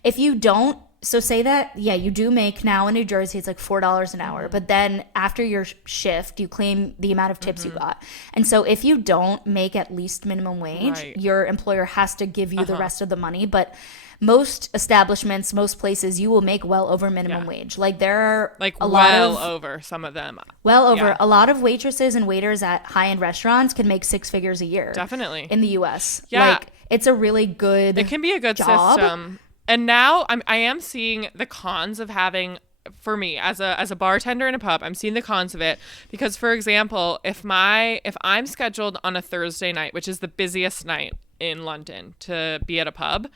If you don't, so say that, yeah, you do make now in New Jersey, it's like $4 an hour. But then after your shift, you claim the amount of tips you got. And so if you don't make at least minimum wage, Right. your employer has to give you the rest of the money. But most establishments, most places, you will make well over minimum Yeah. wage. Like there are Like a lot well of over some of them. well over Yeah. a lot of waitresses and waiters at high-end restaurants can make 6 figures a year. Definitely. In the US. Yeah. Like it's a really good It can be a good job. system. And now I am seeing the cons of having, for me as a bartender in a pub, I'm seeing the cons of it because, for example, if I'm scheduled on a Thursday night, which is the busiest night in London to be at a pub,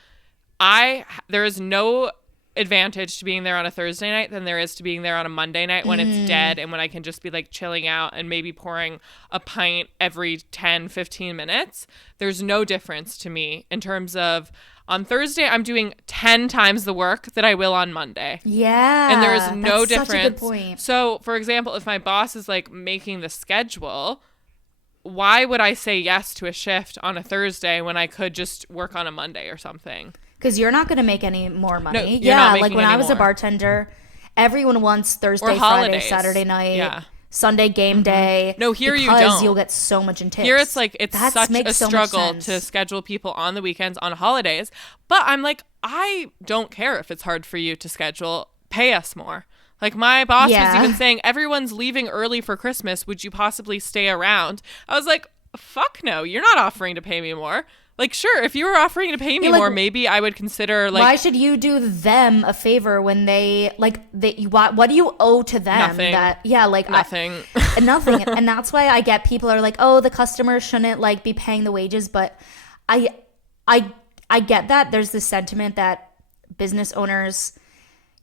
there is no advantage to being there on a Thursday night than there is to being there on a Monday night when it's dead and when I can just be like chilling out and maybe pouring a pint every 10-15 minutes. There's no difference to me in terms of on Thursday I'm doing 10 times the work that I will on Monday. Yeah. And there is no that's difference. Such a good point. So, for example, if my boss is like making the schedule, why would I say yes to a shift on a Thursday when I could just work on a Monday or something? Because you're not going to make any more money. you're not like making when I was a any more. bartender, everyone wants Thursday, Or Friday, holidays. Saturday night, Yeah. Sunday game day. No, here you because don't. you'll get so much in tips. Here it's like it's That such a makes so much struggle sense. to schedule people on the weekends, on holidays. But I'm like, I don't care if it's hard for you to schedule. Pay us more. Like my boss Yeah. was even saying, everyone's leaving early for Christmas. Would you possibly stay around? I was like, fuck no, you're not offering to pay me more. Like, sure, if you were offering to pay me like, more, maybe I would consider like Why should you do them a favor when what do you owe to them? Nothing. Nothing. nothing. Nothing. And that's why I get people are like, oh, the customer shouldn't like be paying the wages. But I get that there's this sentiment that business owners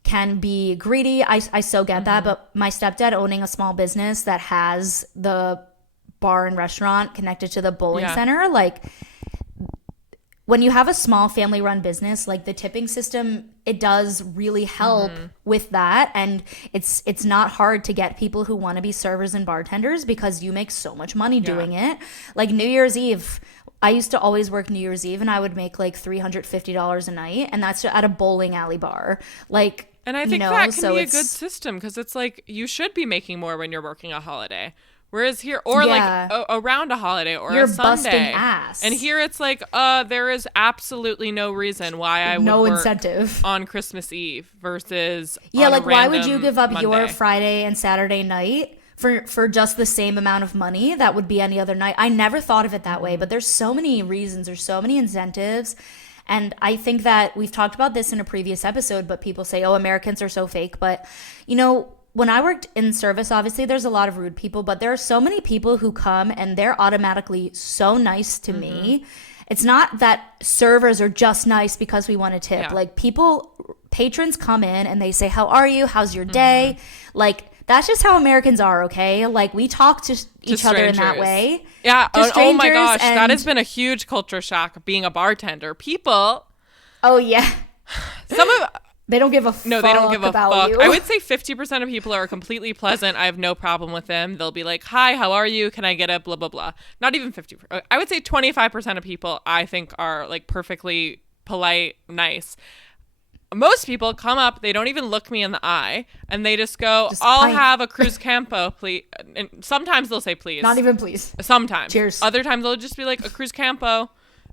can be greedy. I so get that. But my stepdad owning a small business that has the bar and restaurant connected to the bowling Yeah. center, like when you have a small family run business, like the tipping system, it does really help with that. And it's not hard to get people who want to be servers and bartenders because you make so much money doing it. Like New Year's Eve, I used to always work New Year's Eve and I would make like $350 a night. And that's at a bowling alley bar. Like, And I think you know, that can so be a it's- good system because it's like you should be making more when you're working a holiday. Whereas here, or Yeah. like around a holiday or You're a Sunday. busting ass. And here it's like, there is absolutely no reason why I would no work incentive. on Christmas Eve versus Yeah, on a like why would you random give up your Monday. Friday and Saturday night for just the same amount of money that would be any other night? I never thought of it that way, but there's so many reasons, there's so many incentives. And I think that we've talked about this in a previous episode, but people say, oh, Americans are so fake. But, you know, when I worked in service, obviously there's a lot of rude people, but there are so many people who come and they're automatically so nice to me. It's not that servers are just nice because we want to tip. Yeah. Like patrons come in and they say, how are you? How's your day? Like, that's just how Americans are, okay? Like, we talk to each other in that strangers. way. Yeah. To Oh my strangers gosh. That and- has been a huge culture shock being a bartender. People, Oh, yeah. some of, They don't give a fuck no, they don't give a about fuck. you. I would say 50% of people are completely pleasant. I have no problem with them. They'll be like, hi, how are you? Can I get a blah, blah, blah. Not even 50. I would say 25% of people I think are like perfectly polite, nice. Most people come up, they don't even look me in the eye, and they just go, Just I'll pint. have a Cruz Campo, please. And sometimes they'll say please. Not even please. Sometimes. Cheers. Other times they'll just be like, a Cruz Campo.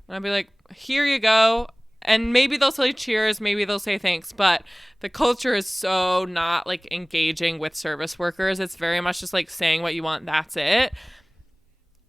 And I'll be like, here you go. And maybe they'll say cheers, maybe they'll say thanks, but the culture is so not like engaging with service workers. It's very much just like saying what you want, that's it.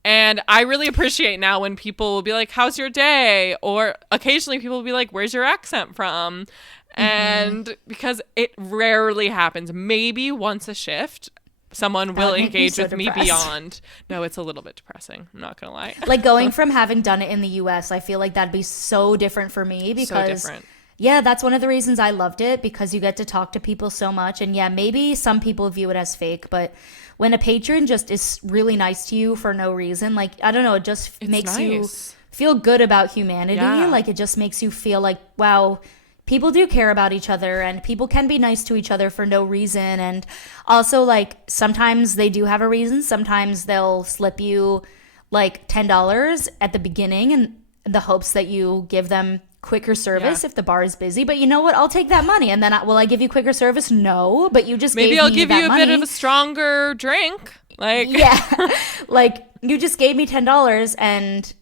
And I really appreciate now when people will be like, how's your day? Or occasionally people will be like, where's your accent from? And because it rarely happens, maybe once a shift, someone That will would make me engage so with me depressed. beyond. No, it's a little bit depressing. I'm not gonna lie. Like going from having done it in the US, I feel like that'd be so different for me So because different. yeah, that's one of the reasons I loved it because you get to talk to people so much. And yeah, maybe some people view it as fake, but when a patron just is really nice to you for no reason, like, I don't know, it just It's makes you nice. feel good about humanity. Yeah. Like, it just makes you feel like, wow, people do care about each other and people can be nice to each other for no reason. And also, like, sometimes they do have a reason. Sometimes they'll slip you like $10 at the beginning in the hopes that you give them quicker service Yeah. if the bar is busy. But you know what? I'll take that money. And then will I give you quicker service? No, but you just Maybe gave I'll me give that you a money. bit of a stronger drink. Like, Yeah. Like, you just gave me $10 and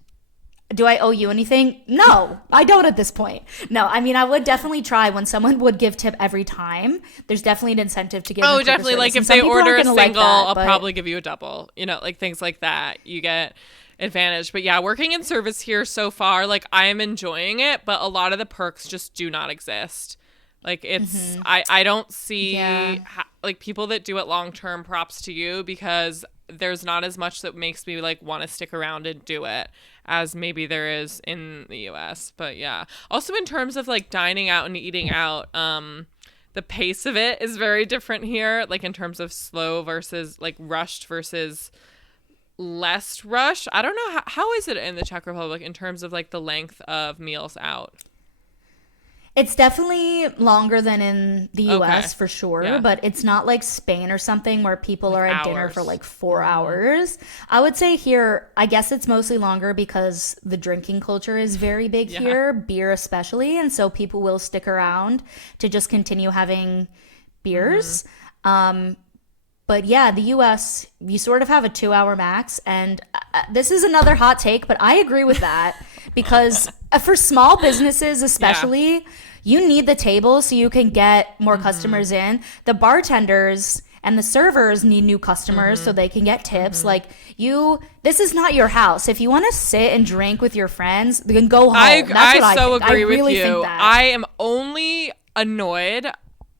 do I owe you anything? No, I don't at this point. No, I mean, I would definitely try when someone would give tip every time. There's definitely an incentive to give them oh, quicker definitely. service. Like And if some they people aren't order a gonna single, like that, I'll but- probably give you a double. You know, like things like that. You get advantage. But yeah, working in service here so far, like I am enjoying it, but a lot of the perks just do not exist. Like it's, I don't see Yeah. like people that do it long term. Props to you because there's not as much that makes me like want to stick around and do it as maybe there is in the US. But yeah, also in terms of like dining out and eating out, the pace of it is very different here, like in terms of slow versus like rushed versus less rush. I don't know how is it in the Czech Republic in terms of like the length of meals out. It's definitely longer than in the US Okay. for sure, Yeah. but it's not like Spain or something where people Like are at dinner hours. for like 4 hours. I would say here, I guess it's mostly longer because the drinking culture is very big Yeah. here, beer especially, and so people will stick around to just continue having beers. But yeah, the US, you sort of have a 2 hour max. And this is another hot take, but I agree with that because for small businesses, especially, you need the table so you can get more customers in. The bartenders and the servers need new customers so they can get tips. Like this is not your house. If you want to sit and drink with your friends, then go home. I That's what I so think. I agree with really you. think that. I am only annoyed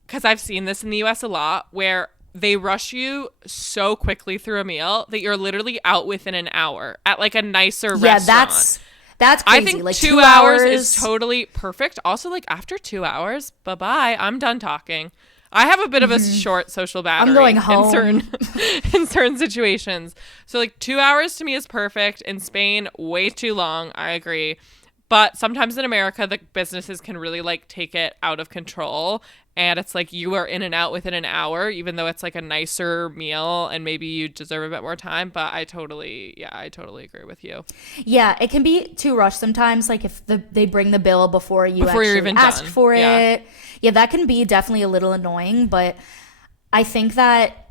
because I've seen this in the US a lot where they rush you so quickly through a meal that you're literally out within an hour at like a nicer yeah, restaurant. that's I crazy. think like 2 hours is totally perfect. Also, like after 2 hours, bye-bye, I'm done talking. I have a bit of a short social battery going home. in certain situations. So like 2 hours to me is perfect. In Spain, way too long. I agree. But sometimes in America, the businesses can really like take it out of control. And it's like you are in and out within an hour, even though it's like a nicer meal and maybe you deserve a bit more time. But I totally agree with you. Yeah, it can be too rushed sometimes. Like if they bring the bill before you Before you're actually even ask done. for Yeah. it. Yeah, that can be definitely a little annoying. But I think that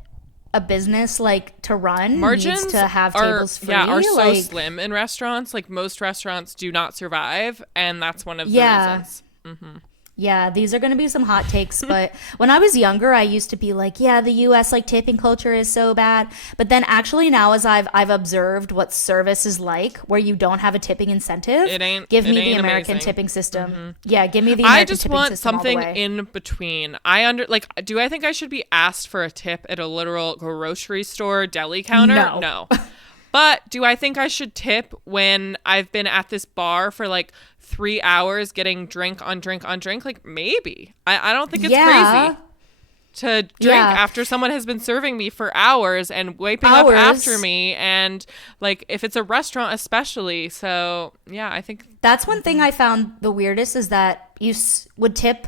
a business like to run Margins needs to have are, tables free. are so like, slim in restaurants. Like most restaurants do not survive. And that's one of the Yeah. reasons. Yeah, these are going to be some hot takes, but when I was younger, I used to be like, yeah, the US like tipping culture is so bad. But then actually now as I've observed what service is like where you don't have a tipping incentive, give me the American amazing. tipping system. Yeah, give me the American I just tipping want system all the something way. in between. Do I think I should be asked for a tip at a literal grocery store deli counter? No. But do I think I should tip when I've been at this bar for like 3 hours getting drink on drink on drink? Like maybe. I don't think it's crazy to drink after someone has been serving me for hours and wiping up after me. And like if it's a restaurant especially. So yeah, I think That's one thing I found the weirdest is that you would tip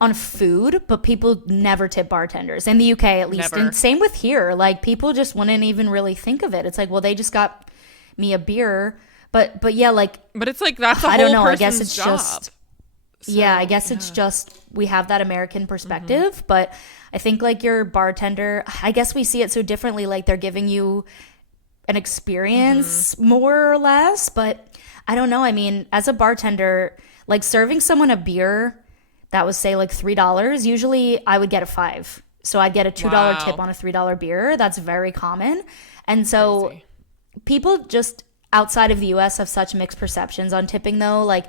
on food, but people never tip bartenders in the UK at least. Never. And same with here. Like people just wouldn't even really think of it. It's like, well, they just got me a beer, but yeah, like but it's like that's a I whole don't know. I person's guess it's job. just I guess it's just we have that American perspective, but I think like your bartender, I guess we see it so differently. Like they're giving you an experience more or less, but I don't know. I mean, as a bartender, like serving someone a beer that was say like $3, usually I would get a 5. So I'd get a $2 Wow. tip on a $3 beer. That's very common. And so Crazy. people just outside of the US have such mixed perceptions on tipping though. Like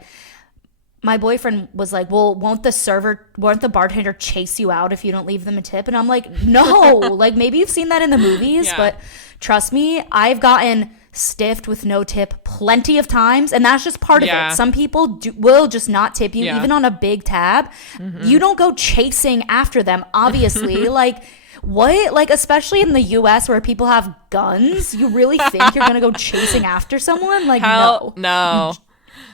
my boyfriend was like, well, won't the bartender chase you out if you don't leave them a tip? And I'm like, no, like maybe you've seen that in the movies, Yeah. but trust me, I've gotten stiffed with no tip plenty of times, and that's just part of Yeah. it. Some people will just not tip you, Yeah. even on a big tab. You don't go chasing after them, obviously. Like, what? Like, especially in the US where people have guns, you really think you're gonna go chasing after someone? Like, Hell no. no.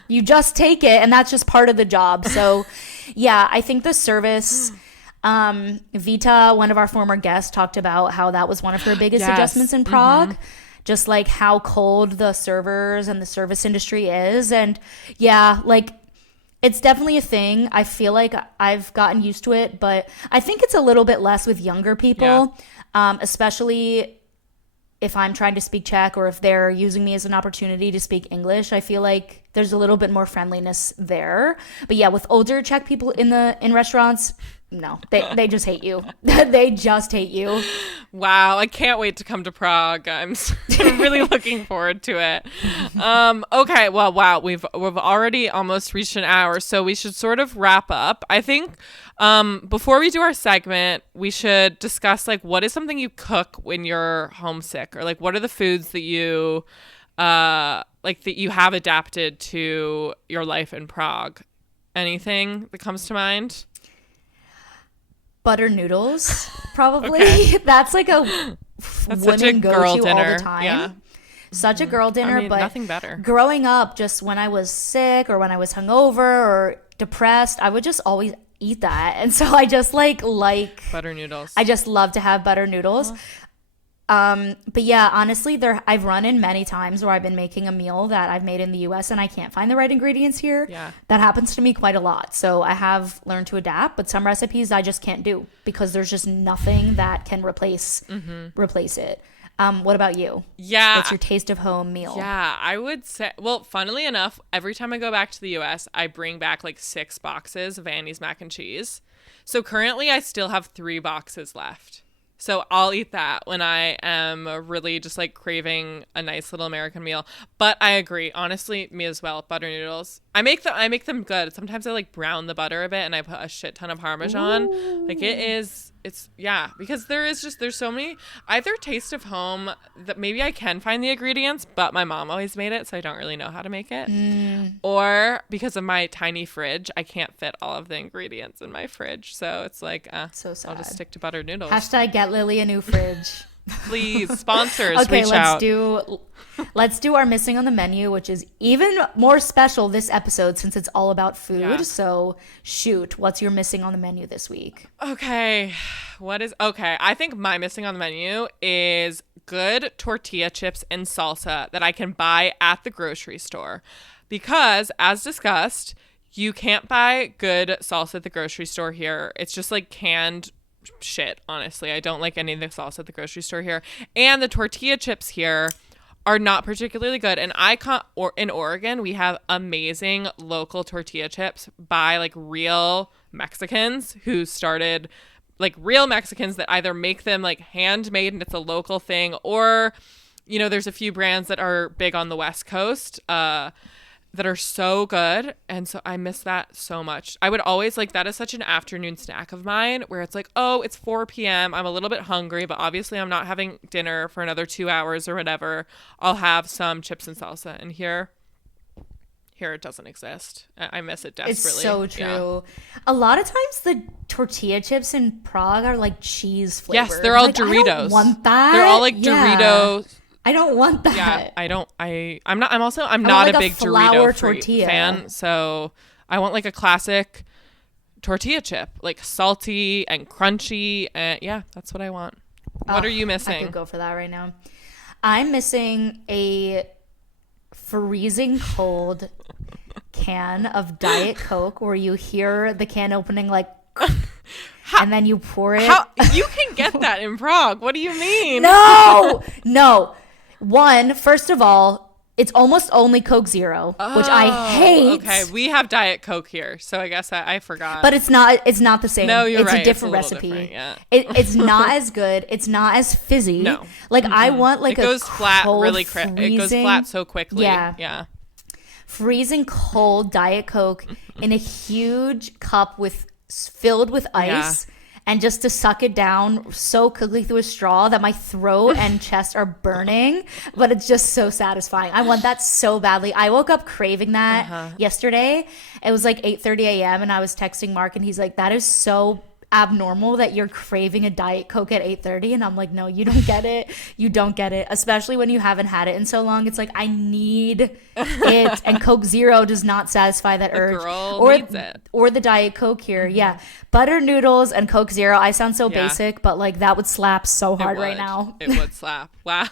You just take it, and that's just part of the job. So, yeah, I think the service. Vita, one of our former guests, talked about how that was one of her biggest Yes. adjustments in Prague. Just like how cold the servers and the service industry is. And yeah, like it's definitely a thing. I feel like I've gotten used to it, but I think it's a little bit less with younger people, especially if I'm trying to speak Czech or if they're using me as an opportunity to speak English. I feel like there's a little bit more friendliness there. But yeah, with older Czech people in restaurants, no, they just hate you. They just hate you. Wow, I can't wait to come to Prague. I'm really looking forward to it. Okay, well, wow, we've already almost reached an hour, so we should sort of wrap up. I think before we do our segment, we should discuss like what is something you cook when you're homesick, or like what are the foods that you like that you have adapted to your life in Prague. Anything that comes to mind? Butter noodles, probably. Okay. That's like That's such a women girl go-to dinner. all the time. Yeah. Such a girl dinner, I mean, but nothing better. growing up, just when I was sick or when I was hungover or depressed, I would just always eat that. And so I just like Butter noodles. I just love to have butter noodles. But yeah, honestly, I've run in many times where I've been making a meal that I've made in the US and I can't find the right ingredients here. Yeah. That happens to me quite a lot. So I have learned to adapt, but some recipes I just can't do because there's just nothing that can replace it. What about you? Yeah. What's your taste of home meal? Yeah, I would say, well, funnily enough, every time I go back to the US, I bring back like 6 boxes of Annie's mac and cheese. So currently I still have 3 boxes left. So I'll eat that when I am really just like craving a nice little American meal. But I agree, honestly, me as well. Butter noodles. I make them good. Sometimes I like brown the butter a bit and I put a shit ton of Parmesan. Ooh. Like because there's so many. Either taste of home that maybe I can find the ingredients, but my mom always made it, so I don't really know how to make it. Or because of my tiny fridge, I can't fit all of the ingredients in my fridge. So it's like, So sad. I'll just stick to butter noodles. Hashtag get Lily a new fridge. Please, sponsors, Okay, reach out. let's do our missing on the menu, which is even more special this episode since it's all about food. Yeah. So shoot, what's your missing on the menu this week? Okay, I think my missing on the menu is good tortilla chips and salsa that I can buy at the grocery store. Because, as discussed, you can't buy good salsa at the grocery store here. It's just like canned shit, honestly. I don't like any of the salsa at the grocery store here. And the tortilla chips here are not particularly good. And in Oregon, we have amazing local tortilla chips by like real Mexicans who started, like real Mexicans that either make them like handmade and it's a local thing, or, you know, there's a few brands that are big on the West Coast, that are so good. And so I miss that so much. I would always like, that is such an afternoon snack of mine where it's like, oh, it's 4 p.m. I'm a little bit hungry, but obviously I'm not having dinner for another 2 hours or whatever. I'll have some chips and salsa. And here it doesn't exist. I miss it desperately. It's so true. Yeah. A lot of times the tortilla chips in Prague are like cheese flavored. Yes, they're all like, Doritos. I don't want that. They're all like Yeah. Doritos. I don't want that. Yeah, I'm not want, a like, a big flour Dorito tortilla. fan, so I want like a classic tortilla chip, like salty and crunchy, and yeah, that's what I want. What are you I missing? could go for that right now. I'm missing a freezing cold can of Diet Coke where you hear the can opening like and then you pour it. How you can get that in Prague? What do you mean? No. First of all, it's almost only Coke Zero, which I hate. Okay, we have Diet Coke here, so I guess I forgot. But it's not the same. No, you're it's right. a different It's a recipe. little different, yeah. It's not as good. It's not as fizzy. No. Like I want like it goes a flat cold, really quick. It goes freezing- flat so quickly. Yeah. Yeah. freezing cold Diet Coke in a huge cup filled with ice. And just to suck it down so quickly through a straw that my throat and chest are burning, but it's just so satisfying. I want that so badly. I woke up craving that yesterday. It was like 8:30 a.m. and I was texting Mark and he's like, that is so abnormal that you're craving a Diet Coke at 8:30. And I'm like, no, you don't get it. You don't get it. Especially when you haven't had it in so long. It's like, I need it. And Coke Zero does not satisfy that urge. Needs it. Or the Diet Coke here. Yeah. Butter noodles and Coke Zero. I sound so basic, but like that would slap so hard right now. It would slap. Wow.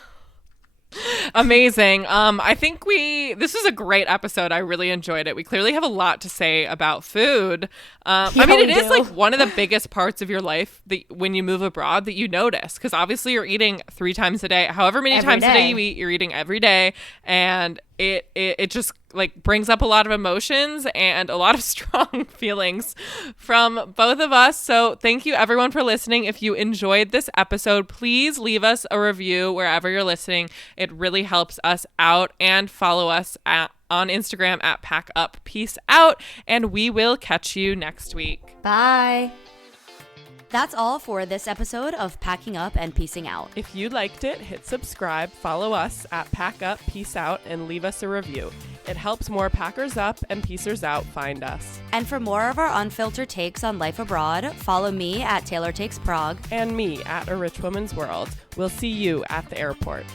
Amazing. I think this is a great episode. I really enjoyed it. We clearly have a lot to say about food. I mean, it is like one of the biggest parts of your life that when you move abroad that you notice, because obviously you're eating 3 times a day. However many times a day you eat, you're eating every day, and it just like brings up a lot of emotions and a lot of strong feelings from both of us. So thank you everyone for listening. If you enjoyed this episode, please leave us a review wherever you're listening. It really helps us out, and follow us on Instagram at Pack Up Peace Out, and we will catch you next week. Bye. That's all for this episode of Packing Up and Peacing Out. If you liked it, hit subscribe, follow us at Pack Up Peace Out, and leave us a review. It helps more Packers Up and Peacers Out find us. And for more of our unfiltered takes on life abroad, follow me at Taylor Takes Prague. And me at A Rich Woman's World. We'll see you at the airport.